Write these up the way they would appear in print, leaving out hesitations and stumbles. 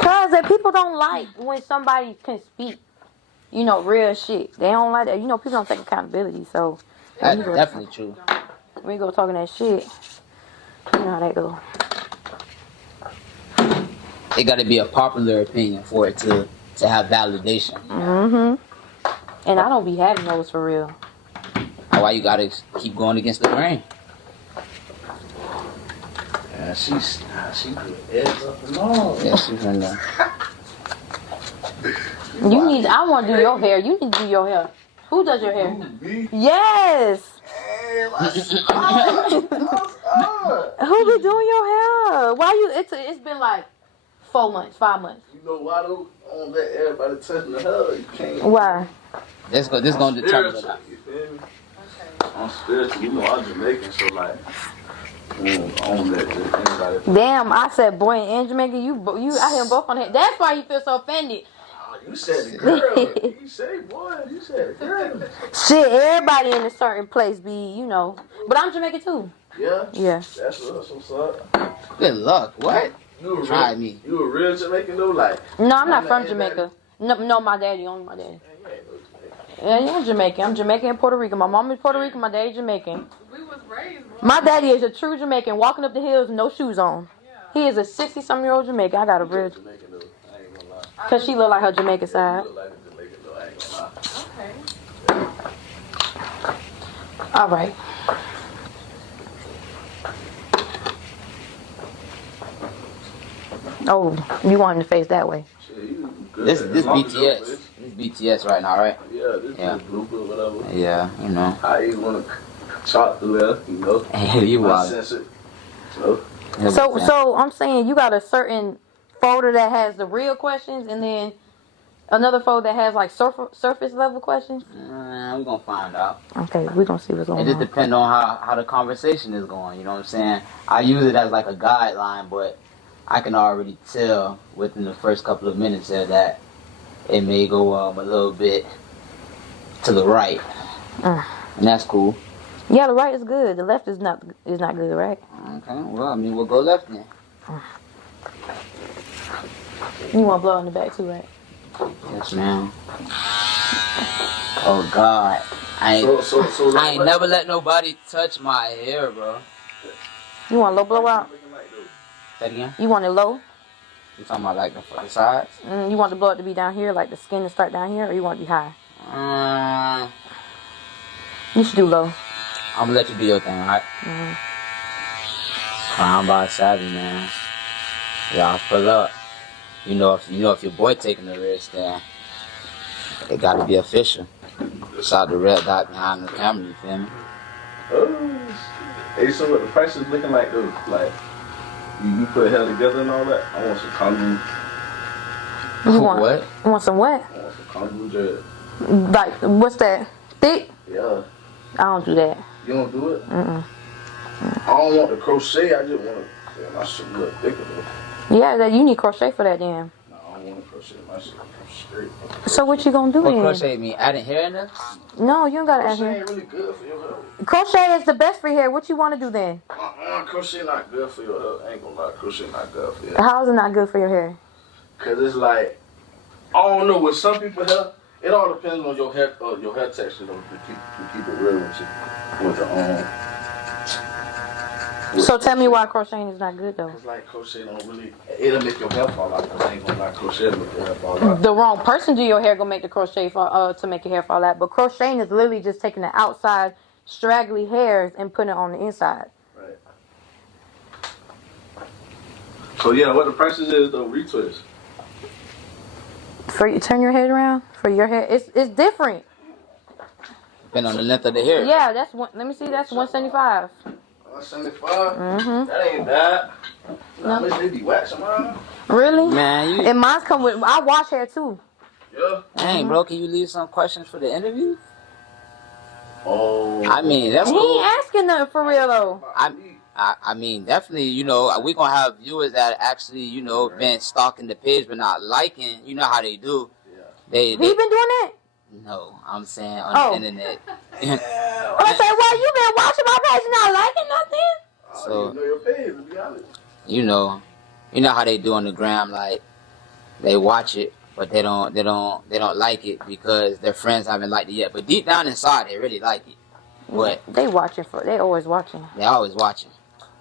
Cause that people don't like when somebody can speak, real shit. They don't like that. People don't take accountability. So that's definitely true. When you go talking that shit, you know how that go. It got to be a popular opinion for it to have validation. And I don't be having those for real. Why you gotta keep going against the grain? Yeah, she put eggs up and all. Yeah, she's in there. I want to do your hair. You need to do your hair. Who does your hair? Me? Yes. Hey, what's up? Who be doing your hair? Why you? It's been like 4 months, 5 months. You know why though? I don't let everybody touch the hair. You can't. Why? This gonna determine it. You feel me? I'm spiritual. You know I'm Jamaican, so like, I don't let anybody. Damn, I said boy and Jamaica. You I hear them both on the head. That's why you feel so offended. You said the girl. You said boy. You said the girl. Shit, everybody in a certain place be, But I'm Jamaican too. Yeah? Yeah. That's what's up. Good luck. What? Try me. You a real Jamaican though? Like? No, I'm not from Jamaica. No, my daddy, only my daddy. Yeah, I'm Jamaican. I'm Jamaican and Puerto Rican. My mom is Puerto Rican, my daddy Jamaican. We was raised. My daddy is a true Jamaican, walking up the hills, no shoes on. He is a 60-some-year-old Jamaican. I got a real. Jamaican though. I ain't gonna lie. Cause she look like her Jamaican side. You look like a Jamaican though. I ain't gonna lie. Okay. All right. Oh, you want him to face that way? Shit, you good. This As long as BTS. you're- This BTS right now, right? Yeah, this is blooper, whatever. Yeah, I even want to chop through there, Hey, you I wild. sense it. So I'm saying you got a certain folder that has the real questions, and then another folder that has like surface level questions. We're gonna find out. Okay, we're gonna see what's going It just on. depends on how the conversation is going. You know what I'm saying? I use it as like a guideline, but I can already tell within the first couple of minutes there that it may go a little bit to the right, and that's cool. Yeah, the right is good. The left is not good, right? Okay, well, I mean, we'll go left then. You want to blow in the back too, right? Yes, ma'am. Oh God, I ain't never let nobody touch my hair, bro. You want a low blowout? Say it again. You want it low? You talking about like the sides? You want the blowout to be down here, like the skin to start down here, or you want it to be high? You should do low. I'm gonna let you do your thing, alright? CrownedbySavvy, man. Y'all pull up. If your boy taking the risk, then it gotta be official. Shout out the red dot behind the camera, you feel me? Oh, hey, so what the price is looking like though? Like, you put hair together and all that? I want some condom. You want what? You want some what? I want some condom dread. Like, what's that? Thick? Yeah. I don't do that. You don't do it? I don't want the crochet. I just want to my shit a little thicker though. Yeah, you need crochet for that, then. No, I don't want to crochet my shit. I'm straight. So what you gonna do What then? crochet mean? Adding hair in there? No, you don't gotta add Crochet hair. ain't really good for your hair. Crochet is the best for hair. What you want to do then? Crochet not good for your hair. I ain't gonna lie, crochet not good for your hair. How is it not good for your hair? Cause it's like, I don't know, with some people hair, it all depends on your hair texture though, to keep it real with you. With the So tell me why crocheting is not good though. Cause like crochet don't really, it'll make your hair fall out. Cause I ain't gonna lie, crochet will make your hair fall out. The wrong person do your hair gonna make the crochet fall to make your hair fall out. But crocheting is literally just taking the outside straggly hairs and putting it on the inside. Right. So yeah, what the prices is though, retwist. For you turn your head around for your hair, it's different. Depending on the length of the hair. Yeah, that's one. Let me see. That's 175. 175? That ain't bad. Nah, No. they be waxing around. Really? Man, And mine's come with. I wash hair too. Yeah. Dang, bro, can you leave some questions for the interview? Oh. I mean, that's He cool. ain't asking nothing for real though. I mean, definitely, we gonna have viewers that actually, been stalking the page but not liking. You know how they do. Yeah. They He been doing that? no, I'm saying on the internet. I said, well, you been watching my page and not liking nothing? So, you know your page, to be honest. You know how they do on the gram, like they watch it, but they don't like it because their friends haven't liked it yet. But deep down inside, they really like it. But they always watching. They always watching.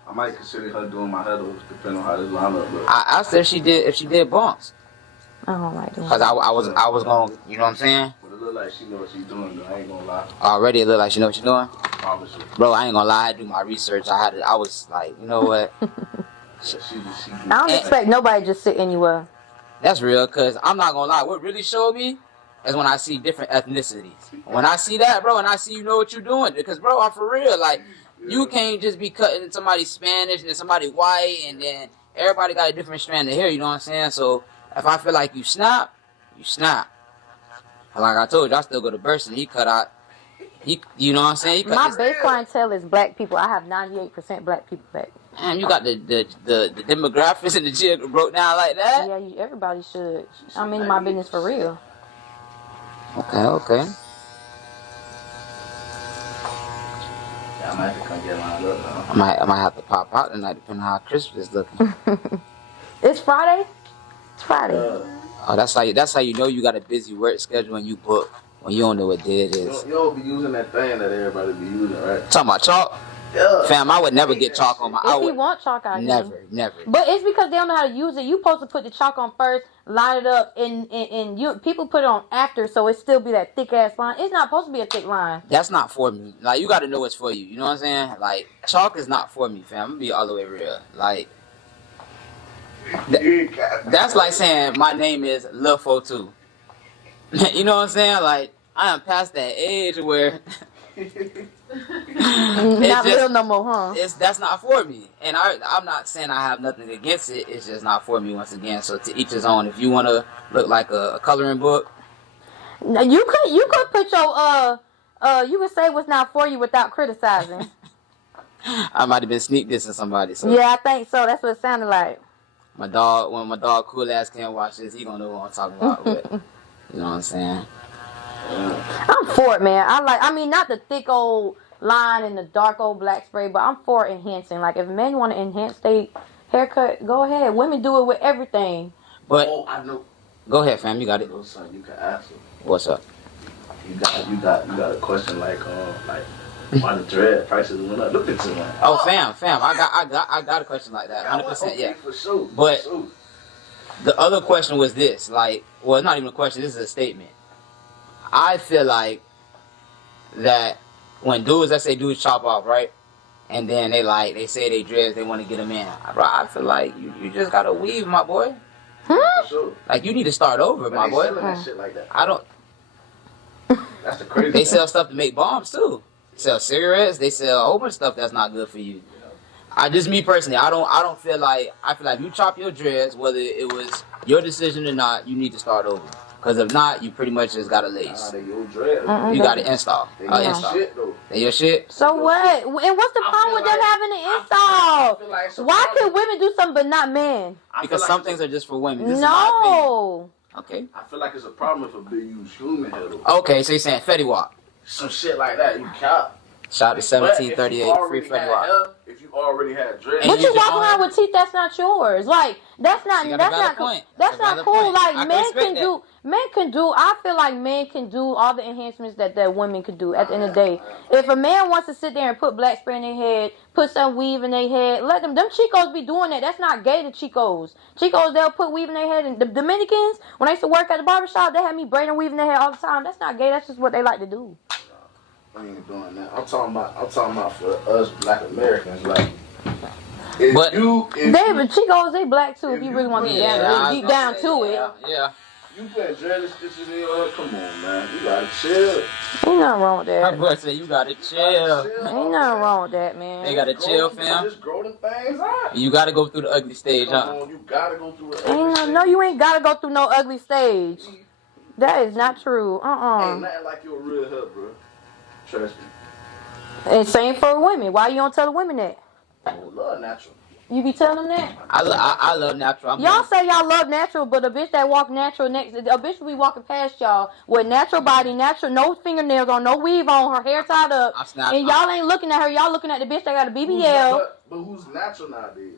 I might consider her doing my hair though, depending on how this lineup looks. I said if she did bunks. I don't like doing. Cause I was gonna, you know what I'm saying? But it look like she know what she's doing. Though. I ain't gonna lie. Already, it look like she know what she's doing. Promise you. Bro, I ain't gonna lie. I had to do my research. I was like, you know what? She I don't expect nobody just sit anywhere. That's real, cause I'm not gonna lie. What really showed me is when I see different ethnicities. When I see that, bro, and I see you know what you're doing, because bro, I'm for real. Like, you can't just be cutting somebody Spanish and then somebody white, and then everybody got a different strand of hair. You know what I'm saying? So if I feel like you snap, you snap. Like I told you, I still go to Burson. He cut out. You know what I'm saying? He cut My base clientele is black people. I have 98% black people back. Man, you got the demographics and the jig broke down like that? Yeah, everybody should. I'm in my business for real. Okay. Yeah, I might have to come get lined up now. I might have to pop out tonight depending on how Christmas is looking. It's Friday? It's Friday. Oh, that's how you know you got a busy work schedule when you book when you don't know what day it is. You don't be using that thing that everybody be using, right? Talking about chalk? Yeah. Fam, I would never get chalk on my... If you want chalk out here. Never. But it's because they don't know how to use it. You supposed to put the chalk on first, line it up, and you people put it on after, so it still be that thick ass line. It's not supposed to be a thick line. That's not for me. Like, you got to know it's for you. You know what I'm saying? Like, chalk is not for me, fam. I'm going to be all the way real. Like, that's like saying my name is Lil 42. You know what I'm saying? Like, I am past that age where... Not real no more, huh? That's not for me, and I'm not saying I have nothing against it. It's just not for me once again. So to each his own. If you want to look like a coloring book, now, you could put your you could say what's not for you without criticizing. I might have been sneak dissing somebody. So Yeah, I think so. That's what it sounded like. when my dog Cool Ass can't watch this, he gonna know what I'm talking about. But, you know what I'm saying? I'm for it, man. I mean, not the thick old line and the dark old black spray, but I'm for enhancing. Like, if men want to enhance their haircut, go ahead. Women do it with everything. But I know. Go ahead, fam. You got it. No, son, you can ask him. What's up? You got a question like why the dread prices went up? Look at you, man. Oh, fam. I got a question like that. 100%. Yeah. For sure. But the other question was this. Like, well, it's not even a question. This is a statement. I feel like that when dudes, let's say dudes chop off, right? And then they say they dreads, they want to get them in. Bro, I feel like you just got to weave, my boy. For sure. Like, you need to start over, But my they boy. selling that shit like that. I don't... That's the crazy They thing. sell stuff to make bombs, too. They sell cigarettes. They sell a whole bunch of stuff that's not good for you. Just me personally, I don't feel like... I feel like if you chop your dreads, whether it was your decision or not, you need to start over. Because if not, you pretty much just got to lace. They your dread. You got to install. They Install. shit though. They your shit? So what? And what's the problem with them having an install? Why can women do something but not men? Because some things are just for women. This is my No. opinion. Okay. I feel like it's a problem if a big use human hair though. Okay, so you're saying Fetty Wap. Some shit like that, you cap. Shout out to 1738, free Fetty Wap. If you already had dread, And But you you just walk don't- around with teeth that's not yours. Like, that's not You got a that's valid not cool. point. That's That's a not valid cool. point. Like, I can men respect can do I feel like men can do all the enhancements that women could do at the end of the day. If a man wants to sit there and put black spray in their head, put some weave in their head, let them Chicos be doing that. That's not gay to Chicos. Chicos, they'll put weave in their head. And the Dominicans, when I used to work at the barbershop, they had me braiding weave in their hair all the time. That's not gay. That's just what they like to do. I ain't doing that. I'm talking about for us Black Americans. Like, if But- Chicos, they black too. If you really want to get deep down to it. Yeah. you put dread stitches in your hair, come on, man. You gotta chill. Ain't nothing wrong with My that. boy said you gotta chill. Ain't nothing wrong with that, man. They gotta chill, fam. Just grow the things out. You gotta go through the ugly stage, Come huh? on, you gotta go through it. You ain't gotta go through no ugly sage. That is not true. Ain't nothing like your real hair, bro. Trust me. And same for women. Why you don't tell the women that? I love natural. You be telling them that? I love natural. Y'all say y'all love natural, but a bitch that walk natural next, a bitch will be walking past y'all with natural body, natural, no fingernails on, no weave on, her hair tied up, and y'all ain't looking at her. Y'all looking at the bitch that got a BBL. But who's natural nowadays,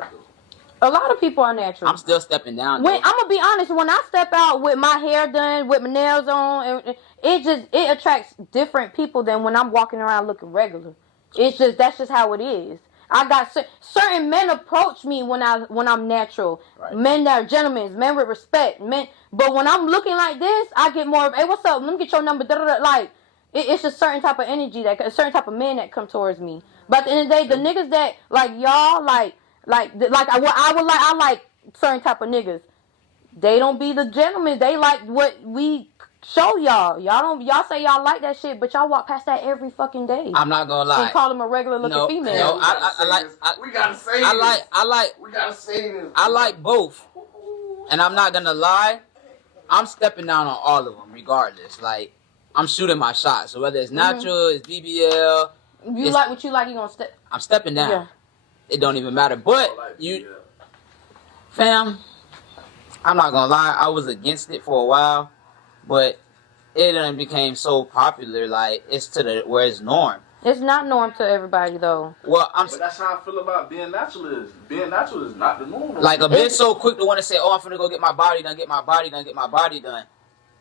though? A lot of people are natural. I'm still stepping down. I'm gonna be honest. When I step out with my hair done, with my nails on, it attracts different people than when I'm walking around looking regular. That's just how it is. I got certain men approach me when I'm natural. Right. Men that are gentlemen, men with respect, men. But when I'm looking like this, I get more of, hey, what's up? Let me get your number. Like, it's a certain type of energy a certain type of men that come towards me. But at the end of the day, the niggas that like y'all, I like certain type of niggas. They don't be the gentlemen. They like what we show y'all. Y'all say y'all like that shit, but y'all walk past that every fucking day. I'm not gonna lie. And call them a regular looking female. No, we gotta say this. We gotta say this. I like both, and I'm not gonna lie. I'm stepping down on all of them, regardless. Like, I'm shooting my shot. So whether it's natural, it's BBL. You like what you like, you gonna step. I'm stepping down. Yeah. It don't even matter. But fam, I'm not gonna lie. I was against it for a while, but it done became so popular. Like, it's to where it's norm. It's not norm to everybody though. Well, but that's how I feel about being natural. Being natural is not the norm. Like, a bitch so quick to want to say, "Oh, I'm finna go get my body done, get my body done,"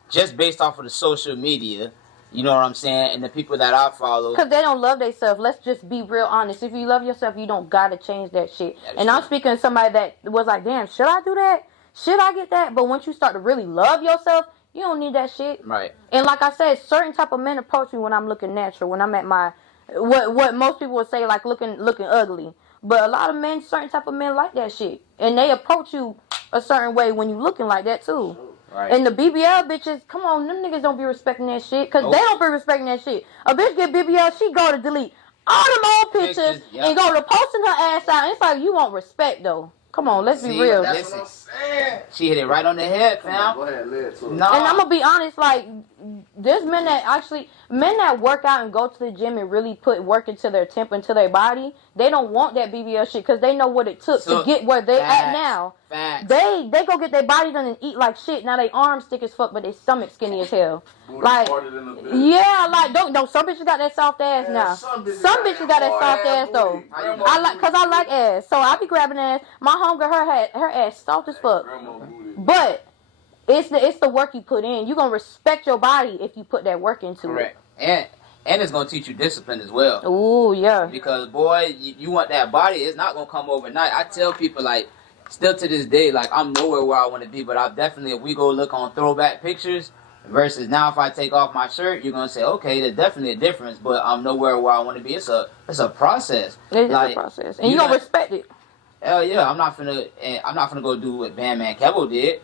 just based off of the social media. You know what I'm saying? And the people that I follow. Because they don't love themselves. Let's just be real honest. If you love yourself, you don't got to change that shit. And I'm speaking to somebody that was like, damn, should I do that? Should I get that? But once you start to really love yourself, you don't need that shit. Right. And like I said, certain type of men approach me when I'm looking natural. When I'm at my, what most people would say, like looking ugly. But a lot of men, certain type of men like that shit. And they approach you a certain way when you looking like that too. Right. And the BBL bitches, come on, them niggas don't be respecting that shit. Because they don't be respecting that shit. A bitch get BBL, she go to delete all them old pictures and go to posting her ass out. And it's like, you want respect, though. Come on, let's be real. That's what I'm saying. She hit it right on the head, fam. Go ahead, lay it to her. No. And I'm going to be honest, like, there's men that work out and go to the gym and really put work into their temp, into their body. They don't want that BBL shit because they know what it took to get where they at now. Facts. They go get their body done and eat like shit. Now they arms thick as fuck, but their stomach skinny as hell. Like, yeah, like don't some bitches got that soft ass now. Some bitches got that soft ass though. I like ass, so I be grabbing ass. My homegirl, her ass soft as fuck. But it's the work you put in. You gonna respect your body if you put that work into Correct. it. And it's gonna teach you discipline as well. Ooh, yeah. Because boy, you want that body. It's not gonna come overnight. I tell people, like, still to this day, like, I'm nowhere where I want to be, but I definitely, if we go look on throwback pictures versus now, if I take off my shirt, you're gonna say, okay, there's definitely a difference, but I'm nowhere where I want to be. It's a process. It's a process, and you gonna respect it. Hell yeah, I'm not finna go do what Bandman Kevo did.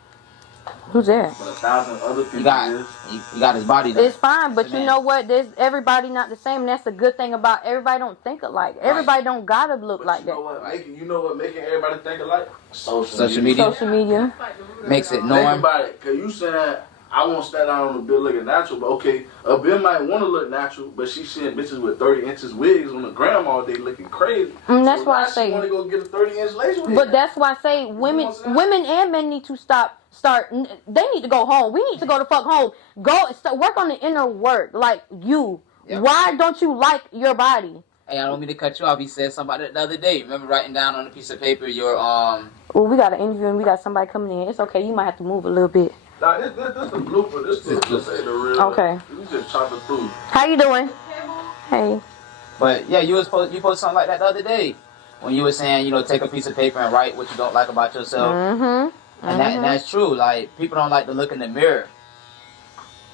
Who's that? But 1,000 other people. He got his body done. It's fine, but you know what? There's everybody not the same. And that's the good thing about everybody don't think alike. Everybody don't gotta look like that. You know what making everybody think alike? Social media. Social media makes it Think norm. about it, cause you saying I won't stand down on the bill looking natural, but okay, a bill might want to look natural, but she's seeing bitches with 30 inches wigs on the gram all day looking crazy. That's so why I say. Want to go get a 30-inch lace wig. But that's why I say women and men need to they need to go home. We need to go the fuck home. Work on the inner work. Like you. Yep. Why don't you like your body? Hey, I don't mean to cut you off. He said something about it the other day. Remember writing down on a piece of paper your Well, we got an interview and we got somebody coming in. It's okay. You might have to move a little bit. Nah, this the blooper. This ain't the real. Okay. We just chop it through. How you doing? Hey. But yeah, you posted something like that the other day when you were saying, take a piece of paper and write what you don't like about yourself. Mm-hmm. And that's true. Like, people don't like to look in the mirror.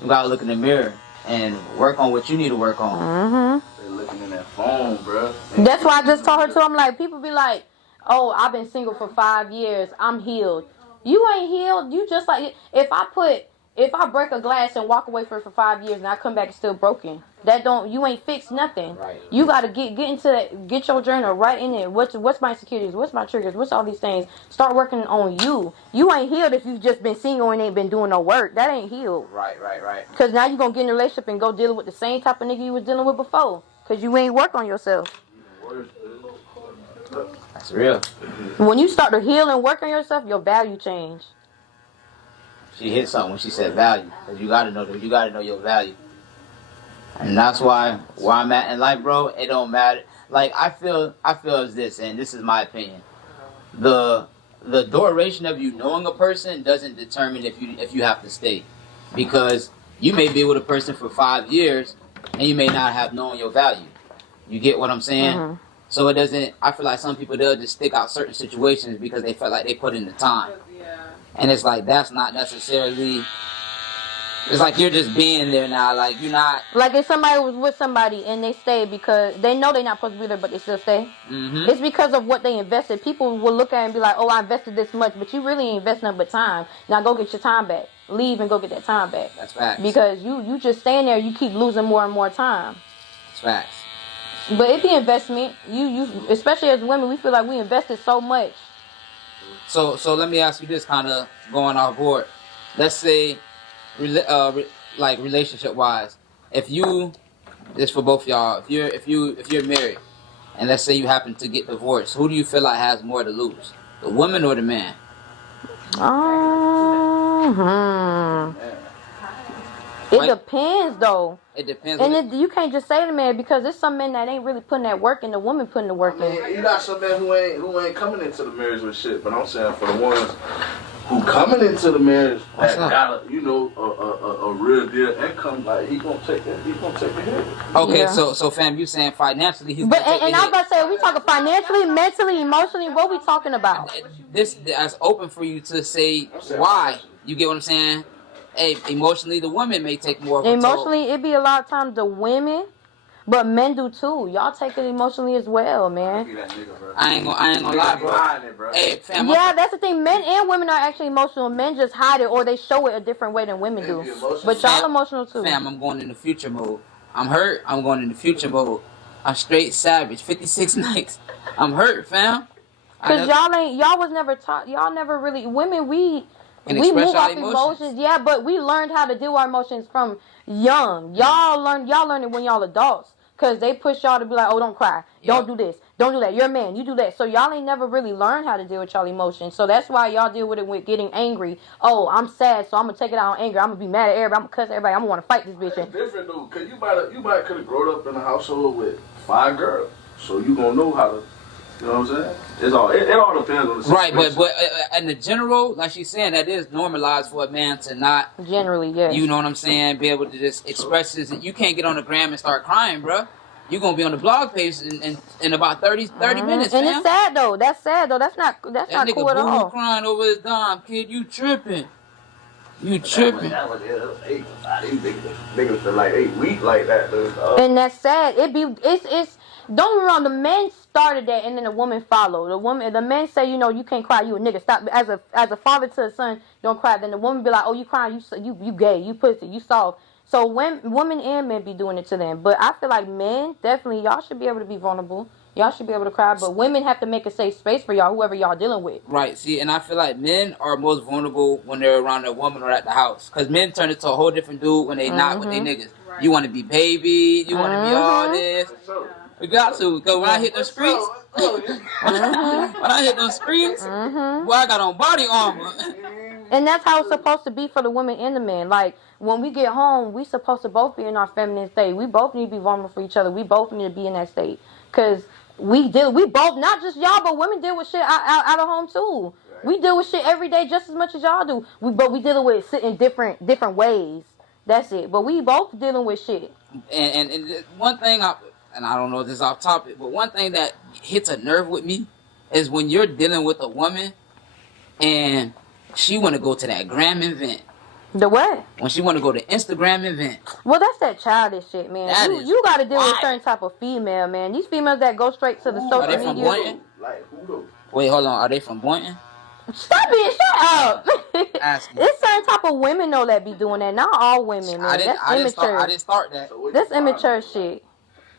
You gotta look in the mirror and work on what you need to work on. Mm-hmm. They're looking in that phone, bro. That's why I just told her too. I'm like, people be like, "Oh, I've been single for 5 years. I'm healed." You ain't healed. You just like if I break a glass and walk away for 5 years and I come back it's still broken. You ain't fixed nothing. Right. You gotta get your journal right in there. What's my insecurities? What's my triggers? What's all these things? Start working on you. You ain't healed if you've just been single and ain't been doing no work. That ain't healed. Right. Cause now you gonna get in a relationship and go dealing with the same type of nigga you was dealing with before. Cause you ain't work on yourself. That's real. When you start to heal and work on yourself, your value change. She hit something when she said value, because you gotta know your value, and that's why where I'm at in life, bro. It don't matter. Like I feel is this, and this is my opinion. The the duration of you knowing a person doesn't determine if you have to stay, because you may be with a person for 5 years and you may not have known your value. You get what I'm saying? Mm-hmm. So it doesn't. I feel like some people they'll just stick out certain situations because they felt like they put in the time, Yeah. and it's like that's not necessarily. It's like you're just being there now. Like you're not. Like if somebody was with somebody and they stay because they know they're not supposed to be there, but they still stay. Mm-hmm. It's because of what they invested. People will look at it and be like, "Oh, I invested this much," but you really ain't invest nothing but time. Now go get your time back. Leave and go get that time back. That's facts. Because you just staying there, you keep losing more and more time. That's facts. But if the investment, you especially as women, we feel like we invested so much. So let me ask you this, kind of going off board. Let's say, like relationship wise, if you, this for both y'all, if you're married, and let's say you happen to get divorced, who do you feel like has more to lose, the woman or the man? It depends though. It depends. And you can't just say the man, because there's some men that ain't really putting that work in, the woman putting the work in. You got some men who ain't coming into the marriage with shit, but I'm saying for the ones who coming into the marriage that got a real deal income, like he gonna take the hit. Okay, Yeah. so fam, you saying financially he's But gonna take and the I was hit. about to say, are we talking financially, mentally, emotionally? What we talking about? This that's open for you to say why. You get what I'm saying? Hey, emotionally, the woman may take more of a toll. Emotionally, it be a lot of times the women, but men do too. Y'all take it emotionally as well, man. I ain't gonna lie, bro. Hey, fam. Yeah, that's the thing. Men and women are actually emotional. Men just hide it or they show it a different way than women do. But y'all emotional too. Fam, I'm going in the future mode. I'm hurt. I'm going in the future mode. I'm straight savage. 56 nights. I'm hurt, fam. Cause y'all was never taught. Y'all never really. Women, we express move our off emotions. emotions. Yeah, but we learned how to deal with our emotions from young. Y'all learn it when y'all adults. Cause they push y'all to be like, oh, don't cry, don't do this, don't do that. You're a man, you do that. So y'all ain't never really learned how to deal with y'all emotions. So that's why y'all deal with it with getting angry. Oh, I'm sad, so I'm gonna take it out on anger. I'm gonna be mad at everybody. I'm gonna cuss everybody. I'm gonna want to fight this bitch. It's different though, cause you might could have grown up in a household with 5 girls, so you gonna know how to. You know what I'm saying? It all depends on the situation. Right, but in the general, like she's saying, that is normalized for a man to not. Generally, yes. You know what I'm saying? Be able to just express this. You can't get on the gram and start crying, bro. You're going to be on the blog page in about 30 minutes, And fam. it's sad though. That's sad though. That's not That cool at nigga all. crying over his dime. Kid, you tripping. You tripping. That was it. Niggas feel like they weak like that, dude. And that's sad. It's don't get me wrong, the men started that and then the woman followed. The men say, you can't cry, you a nigga. Stop. As a father to a son, don't cry. Then the woman be like, oh, you crying, you gay, you pussy, you soft. So women and men be doing it to them. But I feel like men, definitely, y'all should be able to be vulnerable. Y'all should be able to cry, but women have to make a safe space for y'all, whoever y'all dealing with. Right, see, and I feel like men are most vulnerable when they're around their woman or at the house. Because men turn into a whole different dude when they not with their niggas. Right. You want to be baby, you want to be all this. We got to, because when I hit the streets, boy, I got on body armor. And that's how it's supposed to be for the women and the men. Like, when we get home, we supposed to both be in our feminine state. We both need to be vulnerable for each other. We both need to be in that state. Because we both, not just y'all, but women deal with shit out of home too. We deal with shit every day just as much as y'all do. But we dealing with it in different ways. That's it. But we both dealing with shit. And one thing, and I don't know if this is off topic, but one thing that hits a nerve with me is when you're dealing with a woman and she want to go to that gram event. The what? When she want to go to Instagram event. Well, that's that childish shit, man. You got to deal with a certain type of female, man. These females that go straight to the social Are they from media. Boynton? Like who though? Wait, hold on. Are they from Boynton? Stop it! Shut up! Ask me. It's certain type of women though that be doing that. Not all women, man. I didn't start that. So what That's you immature find? shit.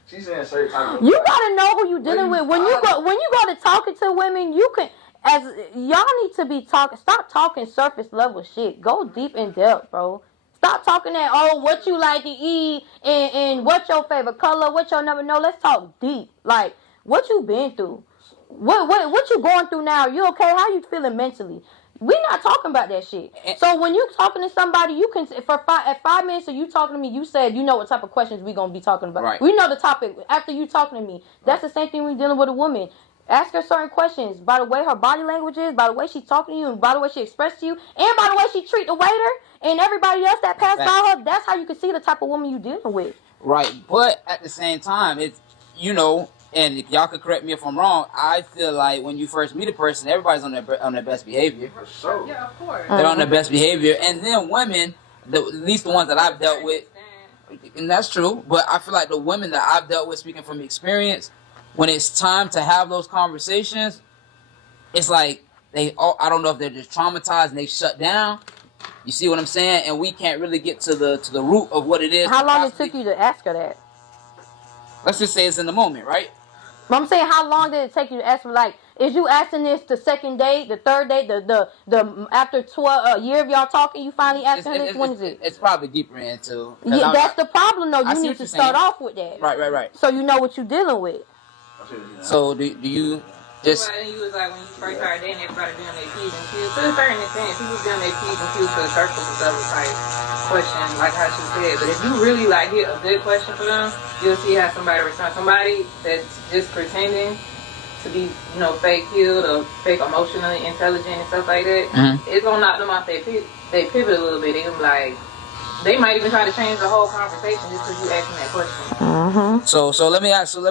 She's saying certain type of. You gotta know who you dealing with. When you go to talking to women, you can, as y'all need to be talking. Stop talking surface level shit. Go deep in depth, bro. Stop talking that what you like to eat and what's your favorite color, what's your number. No, let's talk deep. Like what you been through, what you going through now. You okay? How you feeling mentally? We not talking about that shit. So when you talking to somebody, you can at 5 minutes of you talking to me, you said you know what type of questions we gonna be talking about. Right. We know the topic after you talking to me. That's the same thing we dealing with a woman. Ask her certain questions by the way her body language is, by the way she's talking to you, and by the way she expresses to you, and by the way she treat the waiter and everybody else that passed by her. That's how you can see the type of woman you dealing with. Right, but at the same time, it's, you know, and if y'all could correct me if I'm wrong, I feel like when you first meet a person, everybody's on their best behavior. For sure. Yeah, of course. They're on their best behavior, and then women, at least the ones that I've dealt with, and that's true. But I feel like the women that I've dealt with, speaking from experience, when it's time to have those conversations, it's like I don't know if they're just traumatized and they shut down. You see what I'm saying? And we can't really get to the root of what it is. How long it took you to ask her that? Let's just say it's in the moment, right? But I'm saying, how long did it take you to ask her? Like, is you asking this the second date, the third date, the after 12 a year of y'all talking, you finally asking her this? When is it? It's probably deeper into. Yeah, that's the problem, though. You see need what to you're start saying. off with that. Right. So you know what you're dealing with. So do you just? But you was like, when you first started dating, everybody doing their P's and Q's. To a certain extent, people doing their P's and Q's for the surface and stuff is like question, like how she said. But if you really like get a good question for them, you'll see how somebody responds. Somebody that's just pretending to be, you know, fake healed or fake emotionally intelligent and stuff like that, it's gonna knock them off their pivot a little bit. They gonna be like, they might even try to change the whole conversation just because you asking that question. So let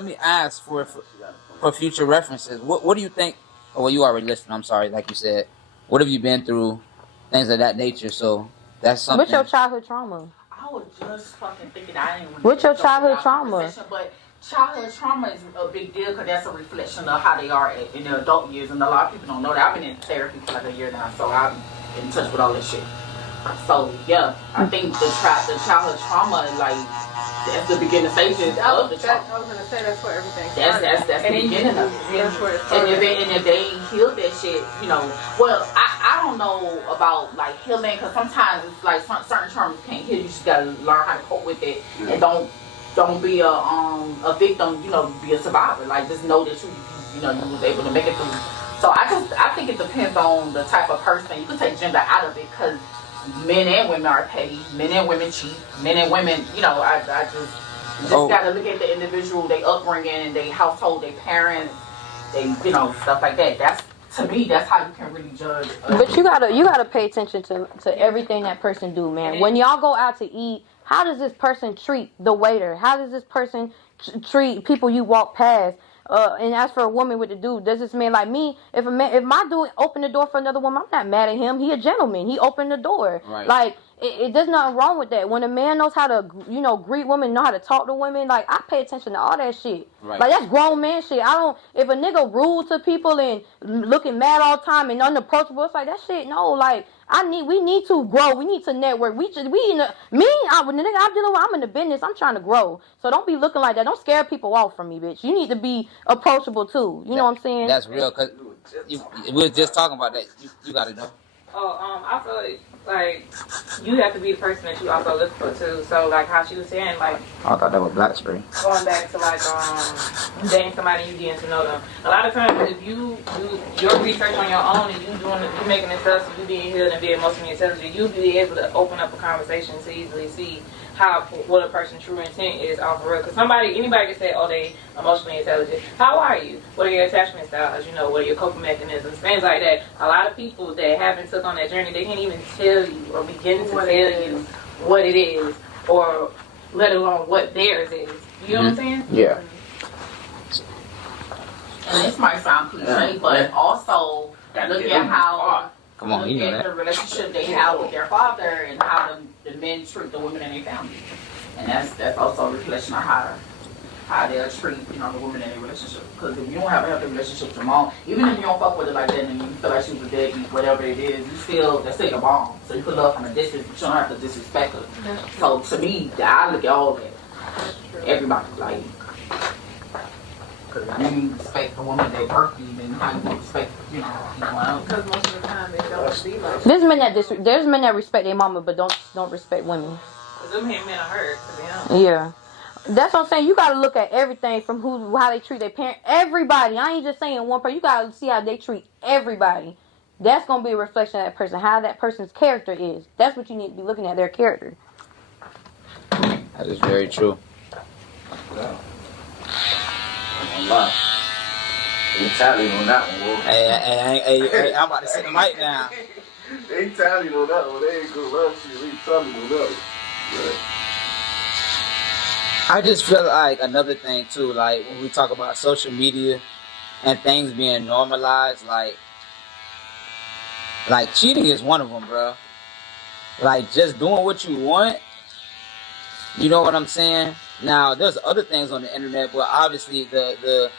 me ask for future references. What do you think? Oh, well, you already listened. I'm sorry. Like you said, what have you been through? Things of that nature. So that's something. What's your childhood trauma? I was just fucking thinking I didn't want What's your childhood trauma? But childhood trauma is a big deal because that's a reflection of how they are in their adult years, and a lot of people don't know that. I've been in therapy for like a year now, so I'm in touch with all this shit. So yeah, I think the childhood trauma, like, that's the beginning stages of the trauma. I was gonna say that's where everything That's the beginning of it. That's where it started. And if they ain't healed that shit, you know, well, I don't know about like healing, because sometimes it's like certain terms can't heal. You just gotta learn how to cope with it, and don't be a victim. You know, be a survivor. Like, just know that you know you was able to make it through. So I think it depends on the type of person. You can take gender out of it because men and women are petty, men and women cheat, men and women, you know, I just gotta look at the individual, their upbringing, their household, their parents, they, you know, stuff like that. That's, to me, that's how you can really judge. But you gotta pay attention to everything that person do, man. When y'all go out to eat, how does this person treat the waiter? How does this person treat people you walk past? And as for a woman with the dude, does this man like me? If my dude open the door for another woman, I'm not mad at him. He a gentleman. He opened the door. Right. Like, there's nothing wrong with that. When a man knows how to, you know, greet women, know how to talk to women, like, I pay attention to all that shit. Right. Like, that's grown man shit. If a nigga rude to people and looking mad all the time and unapproachable, it's like, that shit, no, like, we need to grow. We need to network. When the nigga I'm dealing with, I'm in the business. I'm trying to grow. So don't be looking like that. Don't scare people off from me, bitch. You need to be approachable too. You know what I'm saying? That's real. Cause we were just talking about that. You gotta know. I feel like you have to be the person that you also look for too. So like how she was saying, like, I thought that was Blackberry. Going back to like you dating somebody, you getting to know them. A lot of times, if you do your research on your own and you making it stuff, so you being healed and being emotionally intelligent, you'll be able to open up a conversation to easily see what a person's true intent is off of real. Because anybody can say, oh, they emotionally intelligent. How are you? What are your attachment styles? You know, what are your coping mechanisms? Things like that. A lot of people that haven't took on that journey, they can't even tell you or begin to tell you what it is, or let alone what theirs is. You know what I'm saying? Yeah. And this might sound cliche, but also look at how come on, you know that. The relationship they have with their father and how the men treat the women in their family, and that's also a reflection of how they'll treat, you know, the women in their relationship. Because if you don't have a healthy relationship with your mom, even if you don't fuck with her like that and you feel like she was a deadbeat, whatever it is, that's still your mom. So you can love from a distance, but you don't have to disrespect her. So to me, I look at all that. Everybody, like, because you respect the woman that birthed you, then how you respect, you know, anyone else. Because most of the time it don't be like There's men that respect their mama but don't respect women. Because them men are hurt, to be honest. Yeah. That's what I'm saying. You gotta look at everything from how they treat their parents. Everybody. I ain't just saying one person. You gotta see how they treat everybody. That's gonna be a reflection of that person, how that person's character is. That's what you need to be looking at, their character. That is very true. Yeah. They tallied on that one, bro. Hey, I'm about to sit the mic down. They tallied on that one. They ain't good love shit. They tallied on that one. Yeah. I just feel like another thing too, like when we talk about social media and things being normalized, like cheating is one of them, bro. Like just doing what you want. You know what I'm saying? Now there's other things on the internet, but obviously the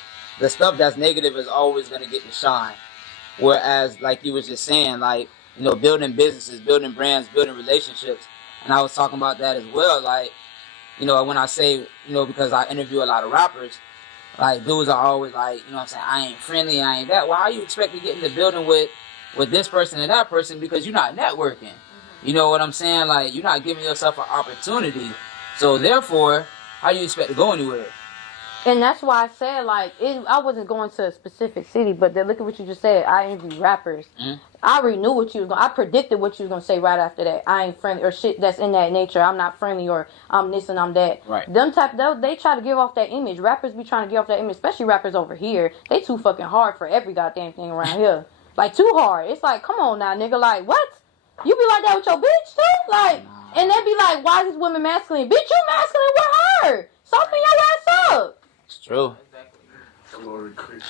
stuff that's negative is always gonna get the shine. Whereas, like you was just saying, like, you know, building businesses, building brands, building relationships, and I was talking about that as well. Like, you know, when I say, you know, because I interview a lot of rappers, like dudes are always like, you know what I'm saying, I ain't friendly, I ain't that. Well, how you expect to get in the building with this person and that person because you're not networking? You know what I'm saying? Like, you're not giving yourself an opportunity. So therefore, how you expect to go anywhere? And that's why I said, like, I wasn't going to a specific city, but then look at what you just said. I interviewed rappers. Mm-hmm. I already knew what you was going to, I predicted what you was going to say right after that. I ain't friendly, or shit that's in that nature. I'm not friendly, or I'm this and I'm that. Right. They try to give off that image. Rappers be trying to give off that image, especially rappers over here. They too fucking hard for every goddamn thing around here. Like, too hard. It's like, come on now, nigga. Like, what? You be like that with your bitch, too? Like, and they be like, why is this woman masculine? Bitch, you masculine with her. Soften your ass up. It's true. Glory quick.